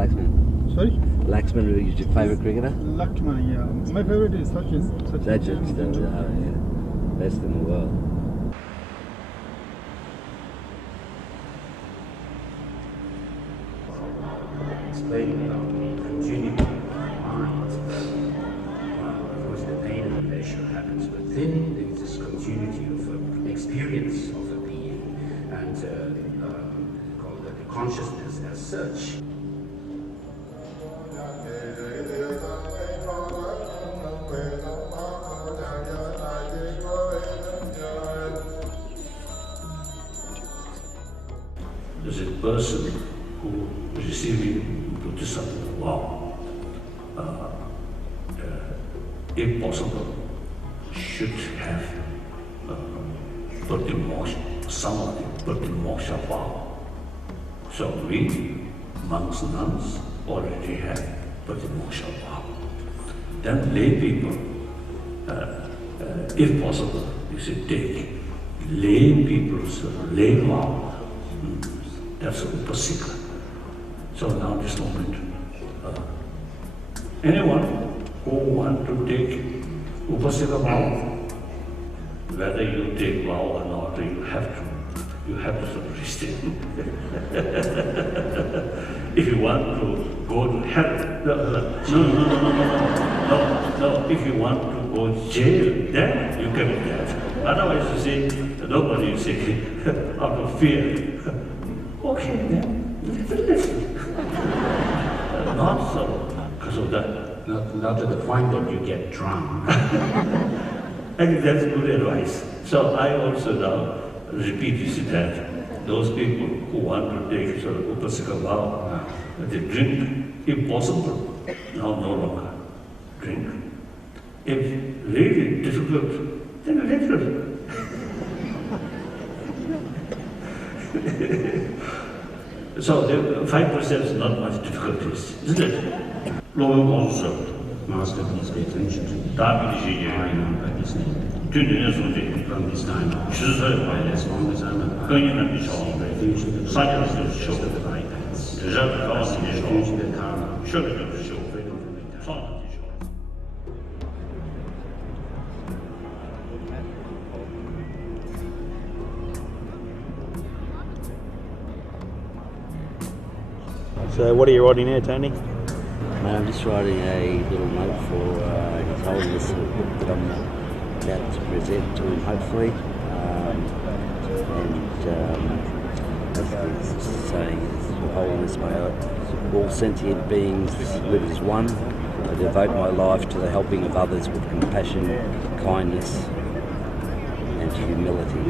Laxman. Sorry? Laxman is your favourite cricketer? Lakshman, yeah. My favorite is Sachin. Sachin, still, yeah. Best in the world. Explaining about continuity of mind. Of course, the pain and the pleasure happens within this continuity of experience of a being, and call it the consciousness as such. There's a person who receiving Buddhism, wow, if possible, should have some of the Buddha vow. So we, monks, nuns, already have Buddha vow. Then lay people, if possible, you should take lay people's lay vow. That's Upasika. So now this moment, anyone who want to take Upasika vow, whether you take vow or not, you have to resist. If you want to go to hell, no. If you want to go to jail, then you can do that. Otherwise, you say, nobody, you say, out of fear. Okay, then, listen. Not so, because of that. Not to the point that you get drunk. I think that's good advice. So I also now repeat this, that those people who want to take sort of Upasika vow, they drink, if possible, now no longer drink. If really difficult, then little. So the 5% is not much difficulties, isn't it? Lower also. Master, please pay attention to me. I know by his name. From this time on, as long as I'm alive, the future of the right hands. The future of karma. So what are you writing here, Tony? I'm just writing a little note for His Holiness, a book that I'm about to present to him, hopefully. Basically it's just saying, His Holiness, may all sentient beings live as one. I devote my life to the helping of others with compassion, kindness, and humility.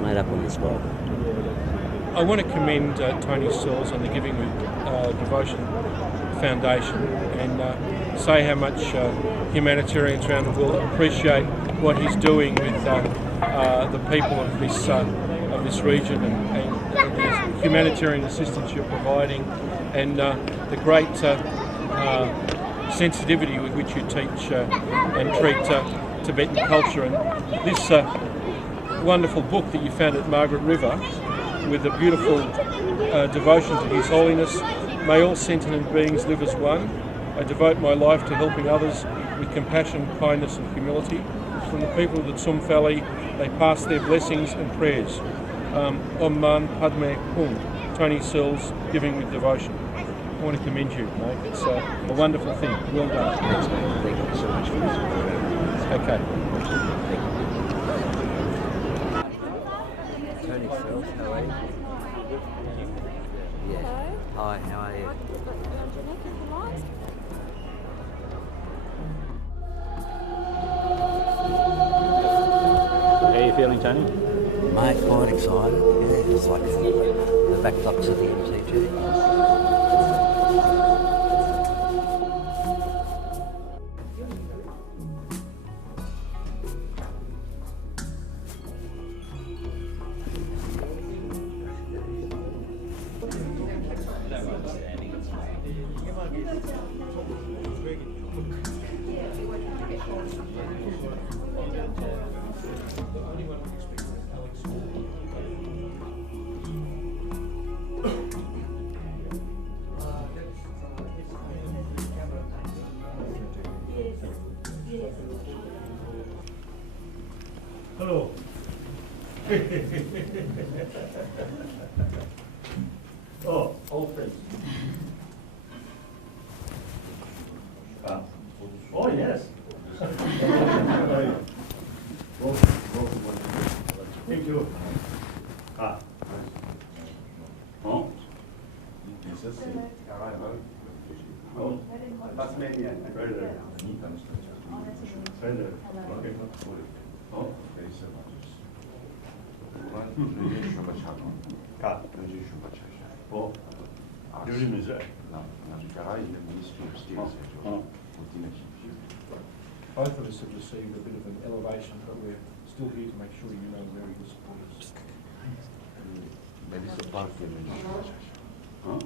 Made up on the spot. I want to commend Tony Sills and the Giving with Devotion Foundation and say how much humanitarians around the world appreciate what he's doing with the people of this region and the humanitarian assistance you're providing and the great sensitivity with which you teach and treat Tibetan culture. And this wonderful book that you found at Margaret River with a beautiful devotion to His Holiness. May all sentient beings live as one. I devote my life to helping others with compassion, kindness and humility. From the people of the Tsum Valley, they pass their blessings and prayers. Om Man Padme Hum. Tony Sills, Giving with Devotion. I want to commend you, mate. It's a wonderful thing. Well done. Thanks, mate. Thank you so much for this. Okay. Tony Sills, how are you? Yeah. Hi, how are you? How are you feeling, Tony? Mate, quite excited. Yeah, it's like the back blocks of the MCG. Oh, old friends. Oh, yes. Thank you. Oh. Oh. Tasmania. Very good. Very good. Okay. Oh. Oh. During is that? Oh. Both of us have received a bit of an elevation, but we're still here to make sure you know where your support is. Huh?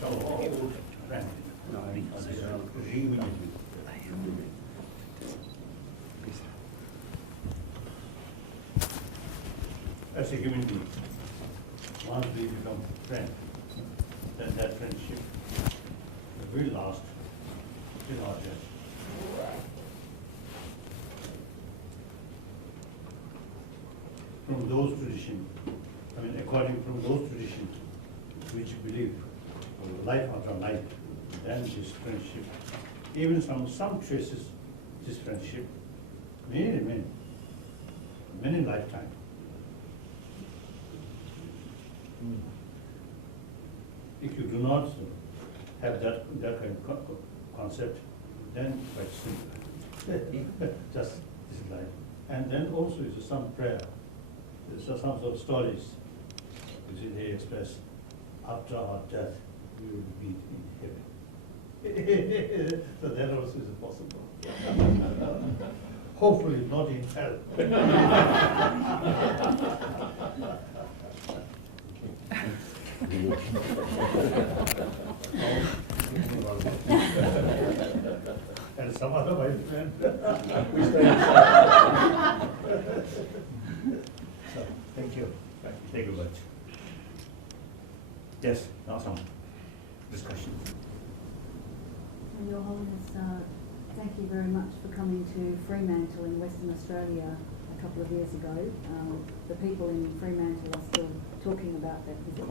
So, old friend. As a human being, once we become friends, then that friendship will last till our death. From those traditions, according from those traditions which believe life after life, then this friendship, even some traces, this friendship may remain many lifetimes. If you do not have that kind of concept, then quite simple. Just this life. And then also is some prayer. There's some sort of stories which they express after our death we will be in heaven. So that also is possible. Hopefully not in hell. And some other my friend. So, thank you. Thank you much. Yes, now some discussion. Your Holiness, thank you very much for coming to Fremantle in Western Australia a couple of years ago. The people in Fremantle are still talking about that visit.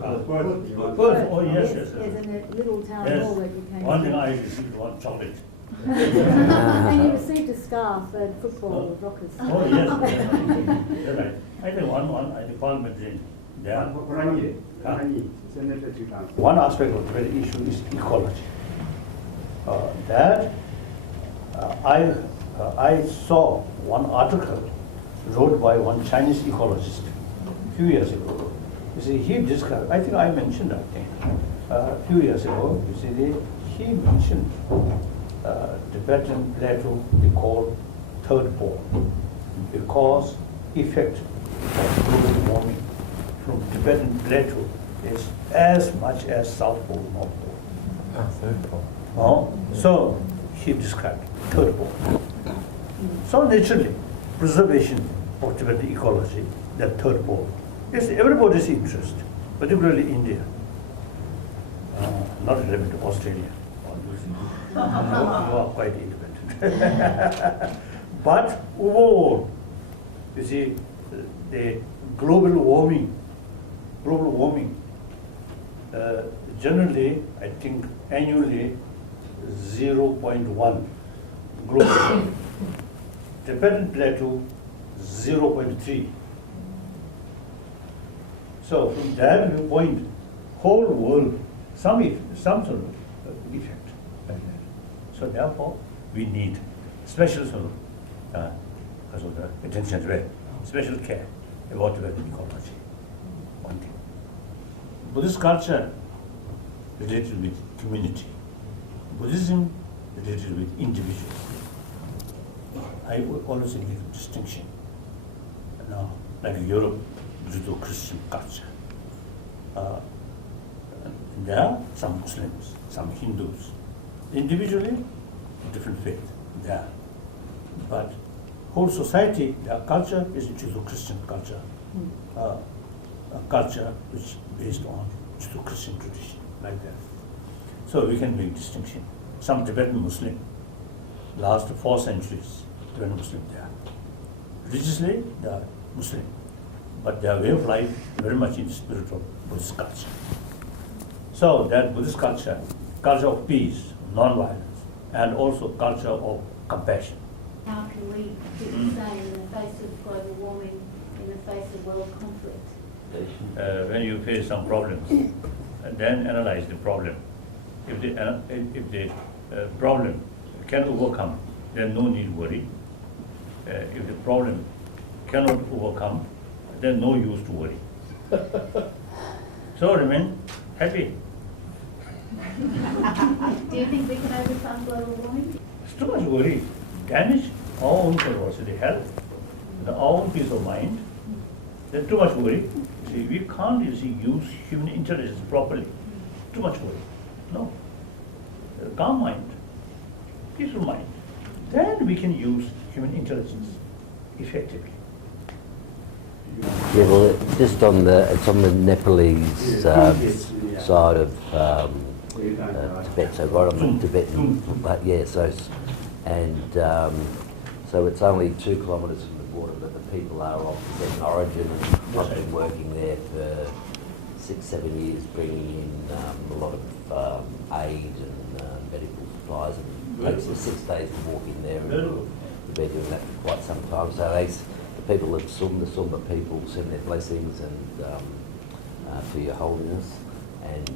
Oh, yes, yes. There's a little town Yes. hall that you came One to. thing I received one chocolate. And you received a scarf, a football with rockers. Oh, yes. You're right. I think I think Parliament in there. One aspect of the issue is ecology. I saw one article wrote by one Chinese ecologist a few years ago. You see, he described, I think I mentioned that thing, a few years ago, you see, he mentioned Tibetan plateau they call third pole because effect of global warming from Tibetan plateau is as much as South Pole, North Pole. Third pole. So he described third pole. So naturally, preservation of Tibetan ecology, that third pole, is everybody's interest, particularly India, not limited to Australia. You are quite independent. But overall, you see, the global warming, generally, I think annually 0.1 global. Tibetan plateau 0.3. So from that viewpoint, whole world, some sort of effect. So therefore, we need special sort of, because of the attention to it, special care about Tibetan ecology. One thing. Buddhist culture related with community. Buddhism related with individual. I would always make a distinction. Now, like Europe, Judeo-Christian culture. There are some Muslims, some Hindus. Individually, different faith there. But whole society, their culture is Judeo-Christian culture. A culture which is based on Judeo-Christian tradition, like that. So we can make distinction. Some Tibetan Muslim, last 4 centuries, Tibetan Muslim there. Religiously, they are Muslim, but their way of life very much in the spirit of Buddhist culture. So that Buddhist culture, culture of peace, non-violence, and also culture of compassion. How can we do the same in the face of global warming, in the face of world conflict? When you face some problems, then analyze the problem. If the problem can overcome, then no need worry. If the problem cannot overcome, then no use to worry. So remain happy. Do you think we can overcome global warming? It's too much worry. Damage our own curiosity, health, our own peace of mind. Then too much worry. See, we can't use human intelligence properly. Too much worry. No. Calm mind, peaceful mind. Then we can use human intelligence effectively. Yeah, well, just on it's on the Nepalese side of Tibet, so right on the Tibetan, yeah, so it's only 2 kilometres from the border, but the people are of Tibetan origin, and I've been working there for 6-7 years, bringing in a lot of aid and medical supplies, and it takes us 6 days to walk in there, and we've been doing that for quite some time. So the people of the Sumba people send their blessings and to Your Holiness, and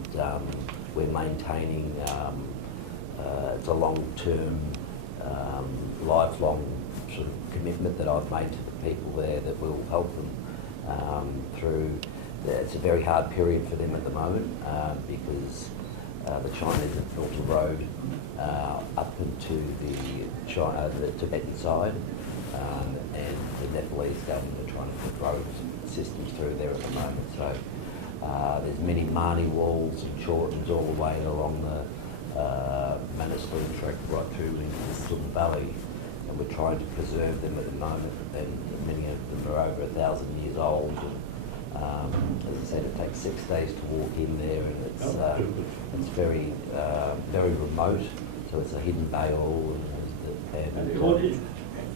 we're maintaining, it's a long-term, lifelong sort of commitment that I've made to the people there that will help them through. It's a very hard period for them at the moment because the Chinese have built a road up into the Tibetan side, and the Nepalese government are trying to put road systems through there at the moment. So there's many Mani walls and Chortens all the way along the Manaslu track right through into the Sun Valley, and we're trying to preserve them at the moment. But then many of them are over 1,000 years old. As I said, it takes 6 days to walk in there, and it's very very remote. So it's a hidden bayou. And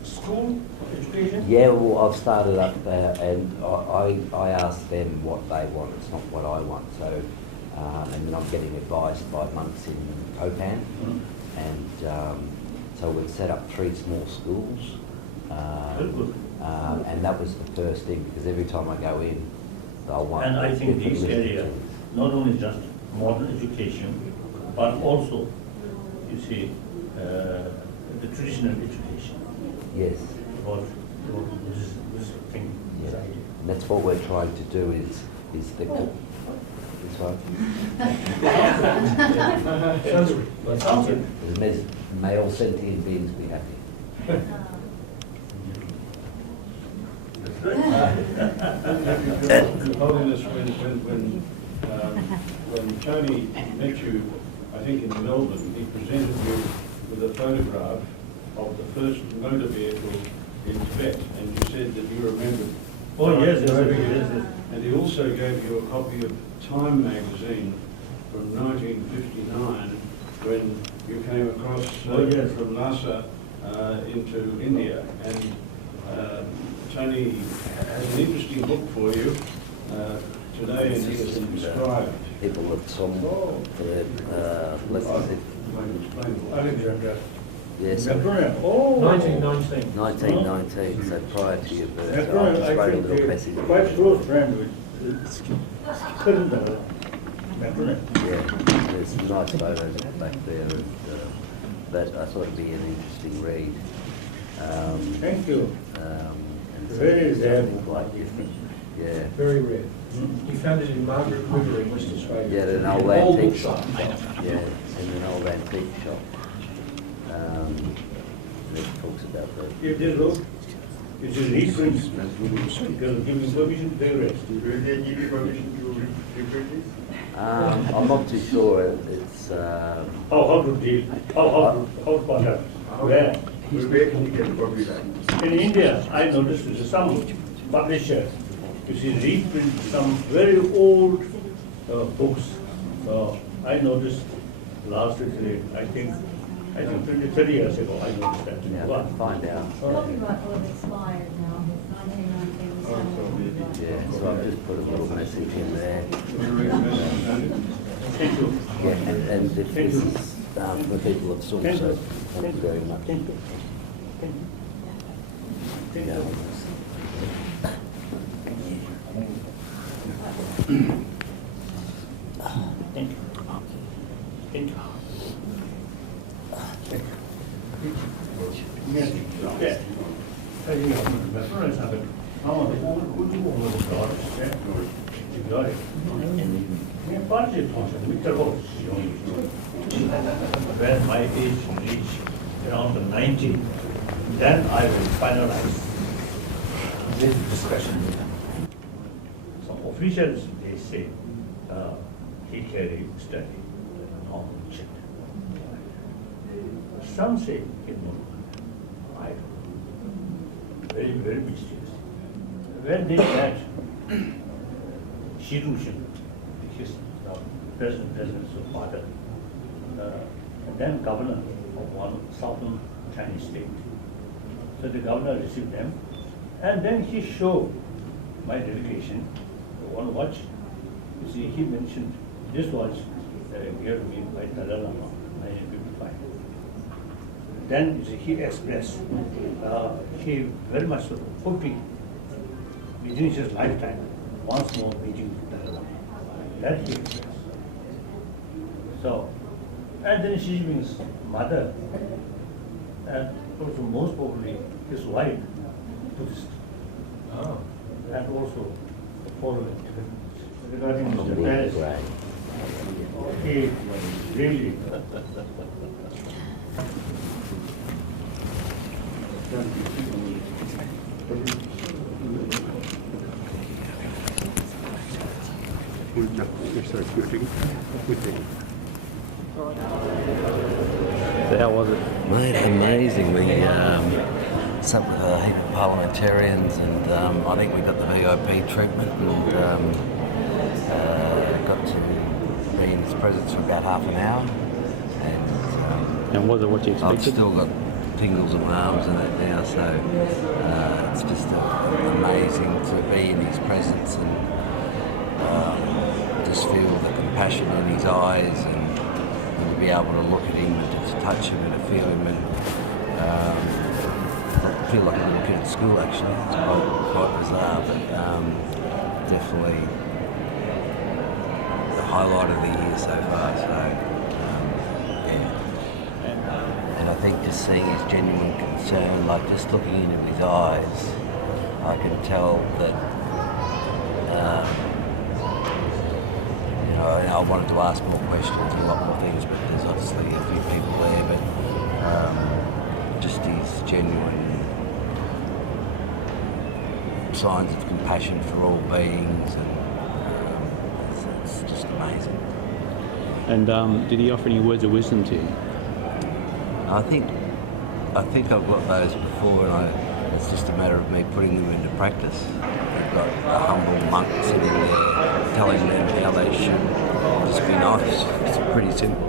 School education? yeah, well, I've started up and I ask them what they want. It's not what I want. So and then I'm getting advice by monks in Kopan, and so we've set up 3 small schools. And that was the first thing, because every time I go in, they'll want. And I think different this area, things. not only just modern education, but also, you see, the traditional education. Yes. About this thing, this Yeah. idea. And that's what we're trying to do is the this one. May all sentient beings be happy. Holiness, when Tony met you, I think in Melbourne, he presented you with a photograph of the first motor vehicle in Tibet, and you said that you remembered. Oh, yes, yes, driving yes, it. yes. And he also gave you a copy of Time magazine from 1959, when you came across Oh, yes. from Lhasa into India. And Tony has an interesting book for you today, and he has described. People of some lessons. Alexandra. Yes. Oh, 1919. 1919, so prior to your birth. That's So I right, just I wrote a think little message. quite close friend with Yeah, there's some nice photos back there, and that I thought it'd be an interesting read. Thank you. And Very rare. something quite different. Yeah. Very rare. You found it in Margaret River in West Australia. Yeah, an old book antique shop. Yeah, in an old antique shop. it talks about the If this road, it is reference, because giving permission to take rest. Will they give you permission to repeat this? I'm not too sure. It's How to deal, how to conduct, where? Where can you get the public land? In India, I noticed some publishers, you see, reprint some very old books. I noticed last week, I think 20, 30 years ago, I noticed that. yeah, I can find out. Copyright will have expired now, 1919. Yeah, so I've just put a little message in there. Thank you. Yeah, and if this is for the people of Sum, so thank you very much. Yeah. Thank you. Thank you. Yeah. When my age reached around 90, then I will finalize this discussion. Some officials, they say, he carried study knowledge. Some say he knows. I don't know. Very, very mysterious. When did that Shirushin, his president's father, and then governor of one southern Chinese state. So the governor received them, and then he showed my delegation one watch. You see, he mentioned this watch given to me by Dalai Lama, 1955. Then you see, he expressed he very much hoping within his lifetime once more meeting Dalai Lama. That he expressed. So, and then Xi Jinping's mother, and also most probably his wife, Buddhist. And also the following. Regarding Mr. Paris, he really So how was it? Mate, amazing. We sat with a heap of parliamentarians, and I think we got the VIP treatment, and got to be in his presence for about half an hour. And was it what you I've expected? still got tingles in my arms and that now, so it's just amazing to be in his presence and just feel the compassion in his eyes, and to be able to look at him and to touch him and to feel him, and I feel like a little kid at school actually. It's quite bizarre, but definitely the highlight of the year so far. So yeah. And I think just seeing his genuine concern, like just looking into his eyes, I can tell that, you know, I wanted to ask more questions and a lot more things, but there's obviously a few people there, but just his genuine signs of compassion for all beings, and it's just amazing. And did he offer any words of wisdom to you? I think I've got those before, and it's just a matter of me putting them into practice. I've got a humble monk sitting there telling them how they should just be nice. It's pretty simple.